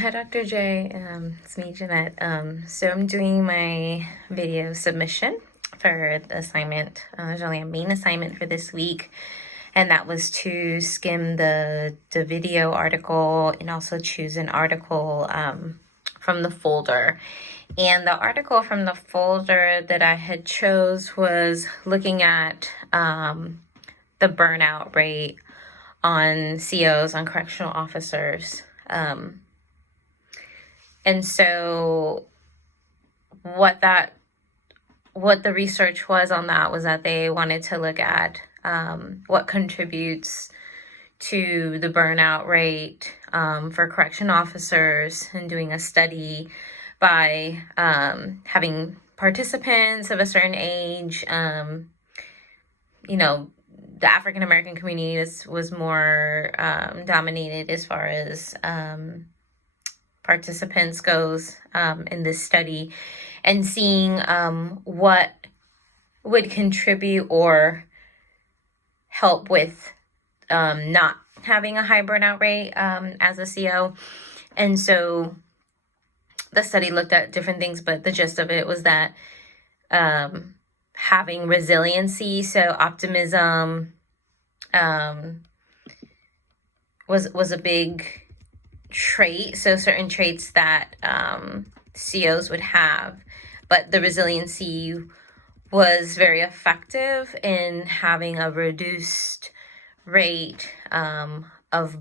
Hi, Dr. J. It's me, Jeanette. So I'm doing my video submission for the assignment. There's only a main assignment for this week, and that was to skim the video article and also choose an article from the folder. And the article from the folder that I had chose was looking at the burnout rate on COs, on correctional officers. And so what the research was on that was that they wanted to look at what contributes to the burnout rate for correction officers, and doing a study by having participants of a certain age. The African American community was more dominated as far as participants goes in this study, and seeing what would contribute or help with not having a high burnout rate as a CO. And so the study looked at different things, but the gist of it was that having resiliency, so optimism, was a big trait. So certain traits that COs would have, but the resiliency was very effective in having a reduced rate of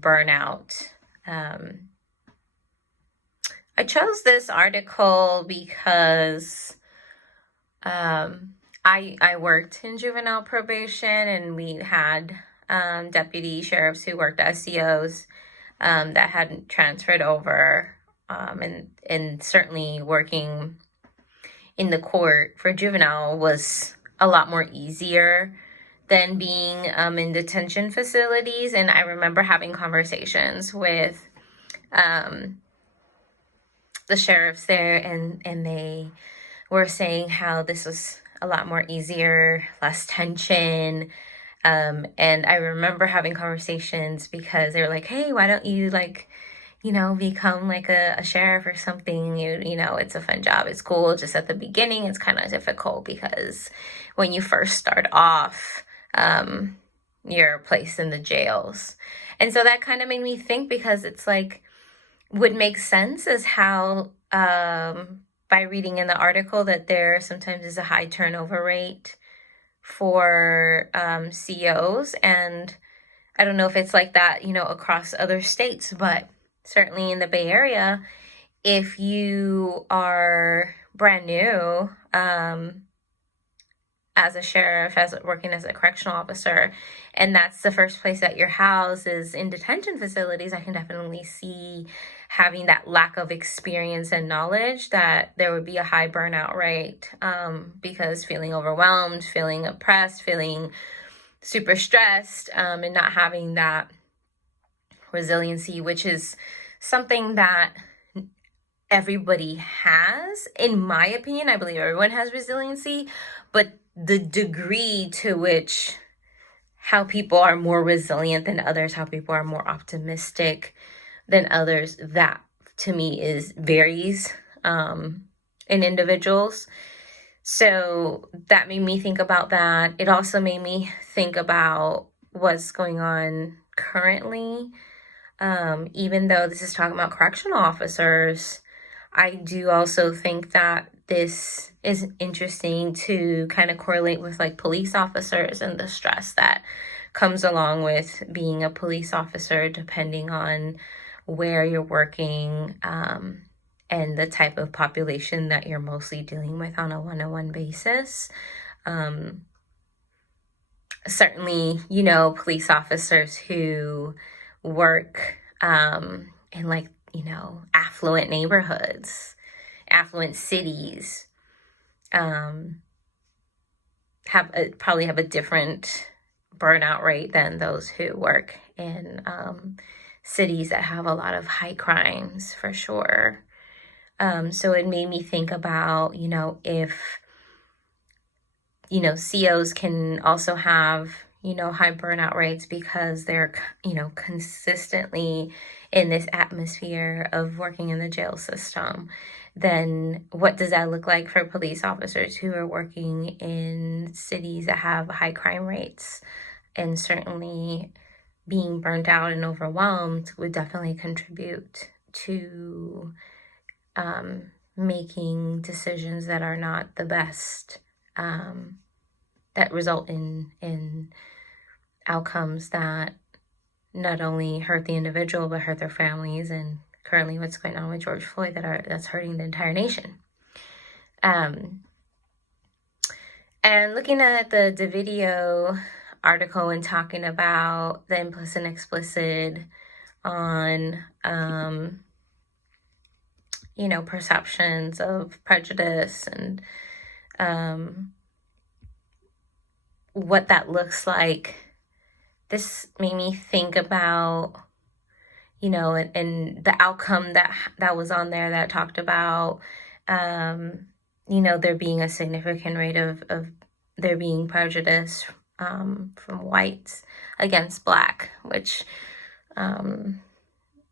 burnout. I chose this article because I worked in juvenile probation, and we had deputy sheriffs who worked as COs that hadn't transferred over, and certainly working in the court for juvenile was a lot more easier than being in detention facilities. And I remember having conversations with the sheriffs there, and they were saying how this was a lot more easier, less tension. And I remember having conversations because they were like, hey, why don't you become like a sheriff or something? It's a fun job. It's cool. Just at the beginning, it's kind of difficult because when you first start off, you're placed in the jails. And so that kind of made me think, because it's like, would make sense as how, by reading in the article, that there sometimes is a high turnover rate for COs. And I don't know if it's like that, across other states, but certainly in the Bay Area, if you are brand new as a sheriff, working as a correctional officer, and that's the first place that you're housed is in detention facilities, I can definitely see, having that lack of experience and knowledge, that there would be a high burnout rate, because feeling overwhelmed, feeling oppressed, feeling super stressed, and not having that resiliency, which is something that everybody has. In my opinion, I believe everyone has resiliency, but the degree to which, how people are more resilient than others, how people are more optimistic than others, that to me varies in individuals. So that made me think about that. It also made me think about what's going on currently. Even though this is talking about correctional officers, I do also think that this is interesting to kind of correlate with like police officers and the stress that comes along with being a police officer, depending on where you're working, and the type of population that you're mostly dealing with on a one-on-one basis. Certainly, police officers who work in affluent neighborhoods, affluent cities, probably have a different burnout rate than those who work in cities that have a lot of high crimes, for sure. So it made me think about, if COs can also have, high burnout rates because they're, consistently in this atmosphere of working in the jail system, then what does that look like for police officers who are working in cities that have high crime rates? And certainly being burnt out and overwhelmed would definitely contribute to making decisions that are not the best, that result in outcomes that not only hurt the individual but hurt their families, and currently what's going on with George Floyd that's hurting the entire nation. And looking at the video article and talking about the implicit and explicit on perceptions of prejudice and what that looks like, this made me think about, and the outcome that was on there that talked about, there being a significant rate of there being prejudice from whites against Black, which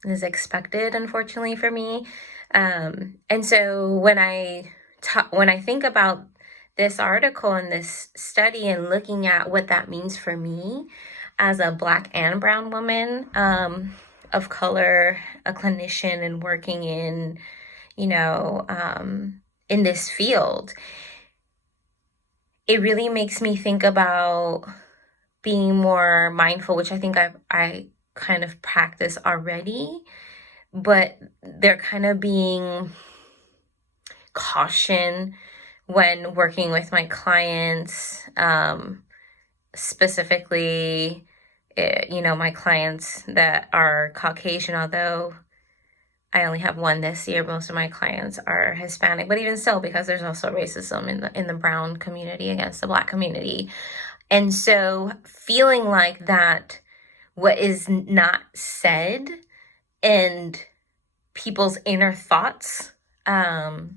is expected, unfortunately, for me. And so when I think about this article and this study and looking at what that means for me as a Black and brown woman of color, a clinician, and working in, in this field, it really makes me think about being more mindful, which I think I kind of practice already, but they're kind of being caution when working with my clients, specifically, my clients that are Caucasian, although I only have one this year. Most of my clients are Hispanic, but even still, because there's also racism in the brown community against the Black community. And so feeling like that what is not said and people's inner thoughts, the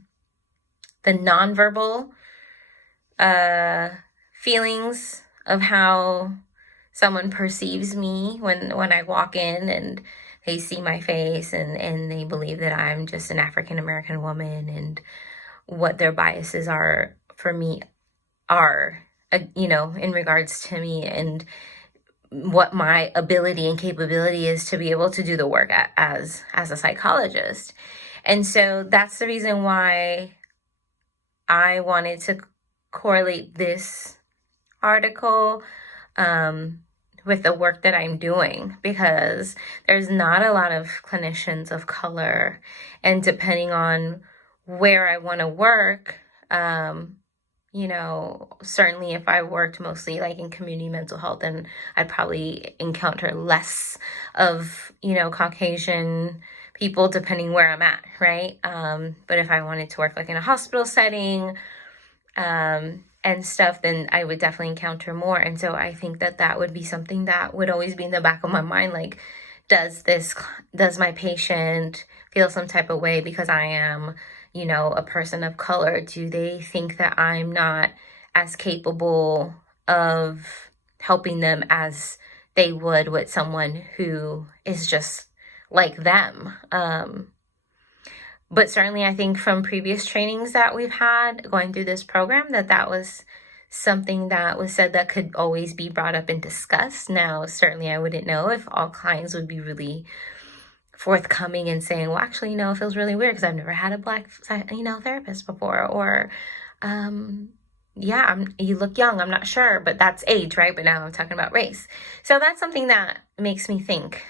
nonverbal feelings of how someone perceives me when I walk in and they see my face and they believe that I'm just an African American woman, and what their biases are for me are, in regards to me, and what my ability and capability is to be able to do the work as a psychologist. And so that's the reason why I wanted to correlate this article with the work that I'm doing, because there's not a lot of clinicians of color, and depending on where I want to work, certainly if I worked mostly like in community mental health, then I'd probably encounter less of, Caucasian people, depending where I'm at, right? But if I wanted to work like in a hospital setting, and stuff, then I would definitely encounter more. And so I think that would be something that would always be in the back of my mind. Like, does my patient feel some type of way because I am, a person of color? Do they think that I'm not as capable of helping them as they would with someone who is just like them? But certainly I think from previous trainings that we've had going through this program, that was something that was said that could always be brought up and discussed. Now, certainly I wouldn't know if all clients would be really forthcoming and saying, well, actually, it feels really weird because I've never had a Black, therapist before. Or, you look young, I'm not sure, but that's age, right? But now I'm talking about race. So that's something that makes me think.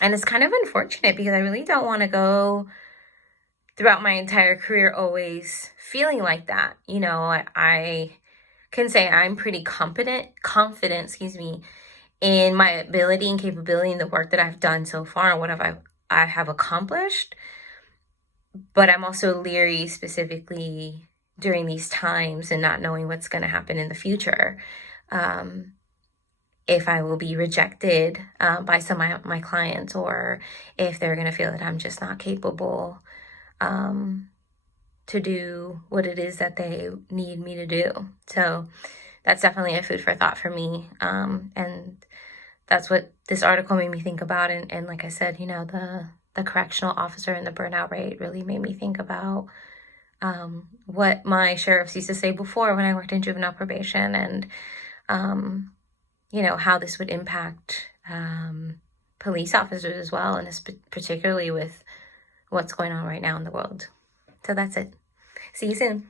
And it's kind of unfortunate because I really don't want to go throughout my entire career always feeling like that. I can say I'm pretty confident, in my ability and capability in the work that I've done so far and what I have accomplished. But I'm also leery specifically during these times and not knowing what's going to happen in the future. If I will be rejected by some of my clients, or if they're going to feel that I'm just not capable to do what it is that they need me to do. So that's definitely a food for thought for me. And that's what this article made me think about. And like I said, the correctional officer and the burnout rate really made me think about what my sheriffs used to say before when I worked in juvenile probation, and how this would impact police officers as well, and particularly with what's going on right now in the world. So that's it. See you soon.